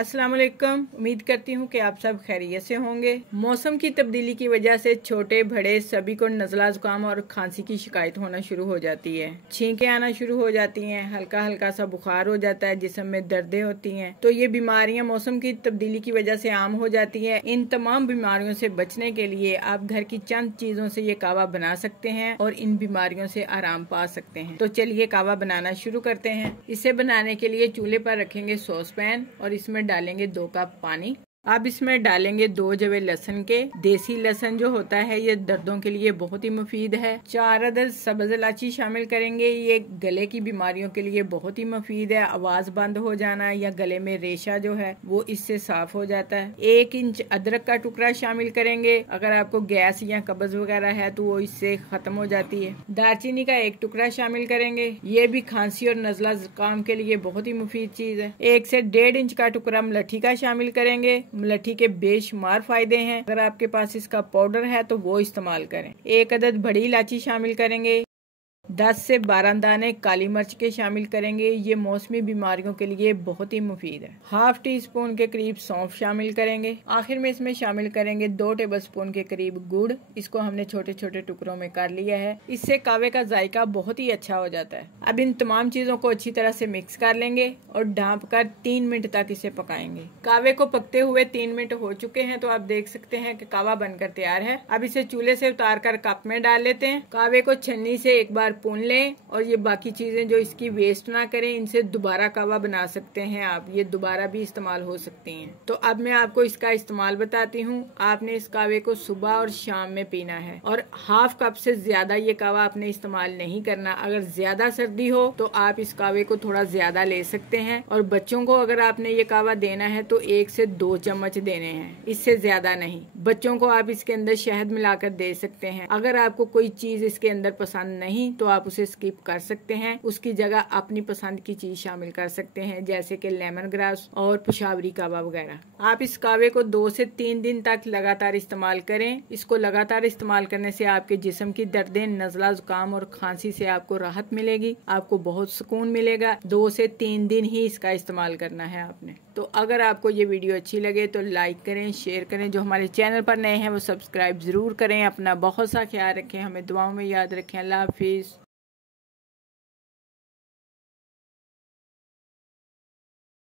अस्सलाम वालेकुम। उम्मीद करती हूँ कि आप सब खैरियत से होंगे। मौसम की तब्दीली की वजह से छोटे बड़े सभी को नज़ला जुकाम और खांसी की शिकायत होना शुरू हो जाती है। छींकें आना शुरू हो जाती हैं, हल्का हल्का सा बुखार हो जाता है, जिस्म में दर्दें होती हैं। तो ये बीमारियां मौसम की तब्दीली की वजह से आम हो जाती है। इन तमाम बीमारियों से बचने के लिए आप घर की चंद चीजों से ये कावा बना सकते हैं और इन बीमारियों से आराम पा सकते हैं। तो चलिए कावा बनाना शुरू करते हैं। इसे बनाने के लिए चूल्हे पर रखेंगे सॉस पैन और इसमें डालेंगे 2 कप पानी। अब इसमें डालेंगे 2 जवे लहसुन के। देसी लहसुन जो होता है ये दर्दों के लिए बहुत ही मुफीद है। 4 अदद सब्ज इलायची शामिल करेंगे। ये गले की बीमारियों के लिए बहुत ही मुफीद है। आवाज बंद हो जाना या गले में रेशा जो है वो इससे साफ हो जाता है। 1 इंच अदरक का टुकड़ा शामिल करेंगे। अगर आपको गैस या कब्ज वगैरह है तो वो इससे खत्म हो जाती है। दालचीनी का 1 टुकड़ा शामिल करेंगे। ये भी खांसी और नज़ला जुकाम के लिए बहुत ही मुफीद चीज है। 1 से 1.5 इंच का टुकड़ा मुलट्ठी का शामिल करेंगे। मुलट्ठी के बेशुमार फायदे हैं। अगर आपके पास इसका पाउडर है तो वो इस्तेमाल करें। 1 अदद बड़ी इलायची शामिल करेंगे। 10 से 12 दाने काली मिर्च के शामिल करेंगे। ये मौसमी बीमारियों के लिए बहुत ही मुफीद है। ½ टी स्पून के करीब सौंफ शामिल करेंगे। आखिर में इसमें शामिल करेंगे 2 टेबल स्पून के करीब गुड़। इसको हमने छोटे छोटे टुकड़ों में कर लिया है। इससे कावे का जायका बहुत ही अच्छा हो जाता है। अब इन तमाम चीजों को अच्छी तरह से मिक्स कर लेंगे और ढाँप कर 3 मिनट तक इसे पकाएंगे। कावे को पकते हुए 3 मिनट हो चुके हैं, तो आप देख सकते हैं कि कावा बनकर तैयार है। अब इसे चूल्हे से उतार कर कप में डाल लेते हैं। कावे को छन्नी से एक बार पून लें और ये बाकी चीजें जो इसकी वेस्ट ना करें, इनसे दोबारा कावा बना सकते हैं आप। ये दोबारा भी इस्तेमाल हो सकती हैं। तो अब मैं आपको इसका इस्तेमाल बताती हूँ। आपने इस कावे को सुबह और शाम में पीना है और ½ कप से ज्यादा ये कावा आपने इस्तेमाल नहीं करना। अगर ज्यादा सर्दी हो तो आप इस कावे को थोड़ा ज्यादा ले सकते हैं और बच्चों को अगर आपने ये कावा देना है तो 1 से 2 चम्मच देने हैं, इससे ज्यादा नहीं। बच्चों को आप इसके अंदर शहद मिलाकर दे सकते हैं। अगर आपको कोई चीज इसके अंदर पसंद नहीं तो आप उसे स्किप कर सकते हैं। उसकी जगह अपनी पसंद की चीज शामिल कर सकते हैं, जैसे कि लेमन ग्रास और पेशावरी कावा वगैरह। आप इस कावे को 2 से 3 दिन तक लगातार इस्तेमाल करें। इसको लगातार इस्तेमाल करने से आपके जिस्म की दर्दें, नज़ला जुकाम और खांसी से आपको राहत मिलेगी। आपको बहुत सुकून मिलेगा। 2 से 3 दिन ही इसका इस्तेमाल करना है आपने। तो अगर आपको ये वीडियो अच्छी लगे तो लाइक करें, शेयर करें। जो हमारे चैनल पर नए हैं वो सब्सक्राइब जरूर करें। अपना बहुत सा ख्याल रखें, हमें दुआओं में याद रखें। अल्लाह हाफिज।